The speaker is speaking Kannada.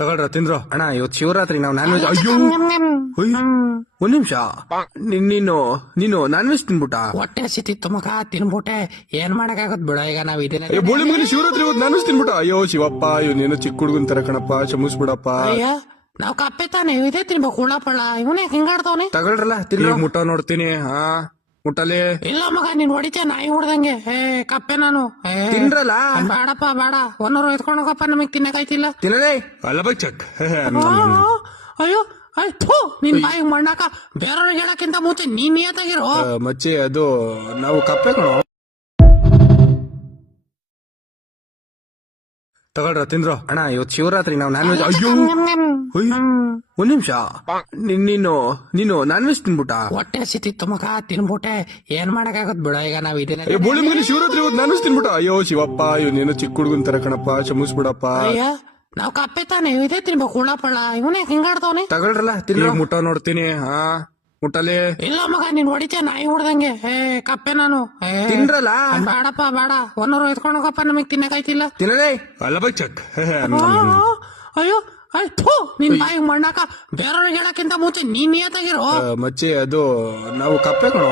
ತಗೊಳ್ರ ತಿಂದ್ರು ಅಣ್ಣ ಇವತ್ತು ಶಿವರಾತ್ರಿ ನಾವು ನಾನ್ ವೆಜ್. ಅಯ್ಯೋ ಹೊಯ್, ಒಂದ್ ನಿಮಿಷ, ನೀನು ನೀನು ನಾನ್ ವೆಜ್ ತಿನ್ಬಿಟ್ಟ? ಹೊಟ್ಟೆ ಹಸಿತಿತ್ತು ಮಗ, ತಿನ್ಬಿಟ್ಟೆ. ಏನ್ ಮಾಡಕ್ಕಾಗತ್ ಬಿಡ, ಈಗ ನಾವ್ ಇದನ್ನ ಬೋಳಿ ಮಗನ ಶಿವರಾತ್ರಿ ಇವತ್ತು ನಾನ್ ವೆಜ್ ತಿನ್ಬಿಟ್ಟ. ಅಯ್ಯೋ ಶಿವಪ್ಪ, ಇವನೇನೋ ಚಿಕ್ಕ ಹುಡುಗನ್ ತರ ಕಣಪ್ಪ, ಕ್ಷಮಿಸ್ಬಿಡಪ್ಪ. ಅಯ್ಯ ನಾವ್ ಕಪ್ಪೆ ತಾನೆ, ಇದೇ ತಿನ್ಬೇಕು ಹುಳ ಪಳ. ಇವನೇ ಹಿಂಗಾಡ್ತವನೆ. ತಗೊಳ್ರಲ್ಲ ತಿನ್ರ, ಮುಟ್ಟ ನೋಡ್ತೀನಿ. ಹಾ ಮುಟ್ಟಲೆ. ಇಲ್ಲ ಮಗ, ನೀನ್ ಹೊಡಿತೀಯ ನಾಯಿ ಹೊಡ್ದಂಗೆ. ಕಪ್ಪೆ ನಾನು. ತಿನ್ರಲ್ಲ. ಬೇಡಪ್ಪ ಬೇಡ, ಒನ್ನೂರು ಎತ್ಕೊಂಡು ಹೋಗಪ್ಪ, ನಮಗ್ ತಿನ್ನಕಾಯ್ತಿಲ್ಲ. ತಿನ್ನಲೇ ಅಲ್ಲ ಬೈ ಚಕ್. ಅಯ್ಯೋ ಆಯ್ತು, ನಿನ್ ಬಾಯಿಗೆ ಮಣ್ಣಾಕ. ಬೇರೆಯವ್ರಿಗೆ ಹೇಳಕ್ಕಿಂತ ಮುಂಚೆ ನೀನ್ ನಿಯತ್ತಾಗಿರೋ. ಮಚ್ಚಿ ಅದು ನಾವು ಕಪ್ಪೆ ಕಣೋ. ತಗೊಳ್ರ ತಿಂದ್ರು ಅಣ್ಣ ಇವತ್ತು ಶಿವರಾತ್ರಿ ನಾವು ನಾನ್ ವೆಜ್. ಅಯ್ಯೋ ಹೊಯ್, ಒಂದ್ ನಿಮಿಷ, ನೀನು ನೀನು ನಾನ್ ವೆಜ್ ತಿನ್ಬಿಟ್ಟ? ಹೊಟ್ಟೆ ಹಸಿತಿತ್ತು ಮಗ, ತಿನ್ಬಿಟ್ಟೆ. ಏನ್ ಮಾಡಕ್ಕಾಗತ್ ಬಿಡ, ಈಗ ನಾವ್ ಇದನ್ನ ಬೋಳಿ ಮಗನ ಶಿವರಾತ್ರಿ ಇವತ್ತು ನಾನ್ ವೆಜ್ ತಿನ್ಬಿಟ್ಟ. ಅಯ್ಯೋ ಶಿವಪ್ಪ, ಇವನೇನೋ ಚಿಕ್ಕ ಹುಡುಗನ್ ತರ ಕಣಪ್ಪ, ಕ್ಷಮಿಸ್ಬಿಡಪ್ಪ. ಅಯ್ಯ ನಾವ್ ಕಪ್ಪೆ ತಾನೆ, ಇದೇ ತಿನ್ಬೇಕು ಹುಳ ಪಳ. ಇವನೇ ಹಿಂಗಾಡ್ತವನೆ. ತಗೊಳ್ರಲ್ಲ ತಿನ್ರ, ಮುಟ್ಟ ನೋಡ್ತೀನಿ. ಹಾ ಮುಟ್ಟಲೆ. ಇಲ್ಲ ಮಗ, ನೀನ್ ಹೊಡಿತೀಯ ನಾಯಿ ಹೊಡ್ದಂಗೆ. ಕಪ್ಪೆ ನಾನು. ತಿನ್ರಲ್ಲ. ಬೇಡಪ್ಪ ಬೇಡ, ಒನ್ನೂರು ಎತ್ಕೊಂಡು ಹೋಗಪ್ಪ, ನಮಗ್ ತಿನ್ನಕಾಯ್ತಿಲ್ಲ. ತಿನ್ನಲೇ ಅಲ್ಲ ಬೈ ಚಕ್. ಅಯ್ಯೋ ಆಯ್ತು, ನಿನ್ ಬಾಯಿಗೆ ಮಣ್ಣಾಕ. ಬೇರೆಯವ್ರಿಗೆ ಹೇಳಕ್ಕಿಂತ ಮುಂಚೆ ನೀನ್ ನಿಯತ್ತಾಗಿರೋ. ಮಚ್ಚಿ ಅದು ನಾವು ಕಪ್ಪೆ ಕಣೋ.